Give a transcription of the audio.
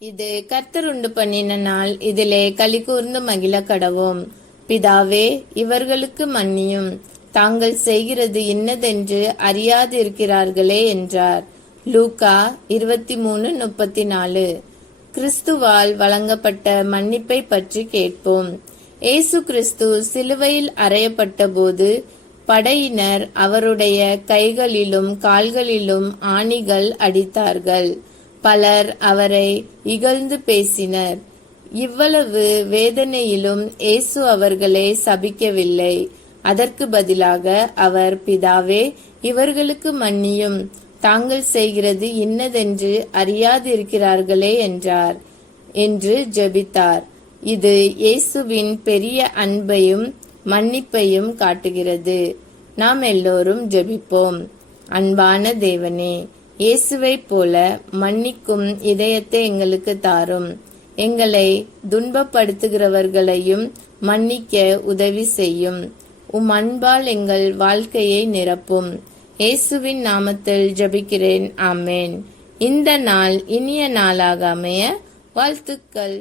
இது கர்த்தர் உண்டு பண்ணின நாள், இதிலே களி கூர்ந்து மகிழ கடவோம். பிதாவே, இவர்களுக்கு மன்னியும், தாங்கள் செய்கிறது இன்னதென்று அறியாதிருக்கிறார்களே என்றார். லூக்கா 23:34. கிறிஸ்துவால் வழங்கப்பட்ட மன்னிப்பை பற்றி கேட்போம். இயேசு கிறிஸ்து சிலுவையில் அறையப்பட்ட போது படையினர் அவருடைய கைகளிலும் கால்களிலும் ஆணிகள் அடித்தார்கள். பலர் அவரை இகழ்ந்து பேசினர். இவ்வளவு வேதனையிலும் இயேசு அவர்களை சபிக்கவில்லை. அதற்கு பதிலாக அவர், பிதாவே, இவர்களுக்கு மன்னியும், தாங்கள் செய்கிறது இன்னதென்று அறியாதிருக்கிறார்களே என்றார் என்று ஜெபித்தார். இது இயேசுவின் பெரிய அன்பையும் மன்னிப்பையும் காட்டுகிறது. நாம் எல்லோரும் ஜெபிப்போம். அன்பான தேவனே, இயேசுவை போல மன்னிக்கும் இதயத்தை எங்களுக்கு தாரும். எங்களை துன்பப்படுத்துகிறவர்களையும் மன்னிக்க உதவி செய்யும். உம் அன்பால் எங்கள் வாழ்க்கையை நிரப்பும். இயேசுவின் நாமத்தில் ஜெபிக்கிறேன். ஆமேன். இந்த நாள் இனிய நாளாக அமைய வாழ்த்துக்கள்.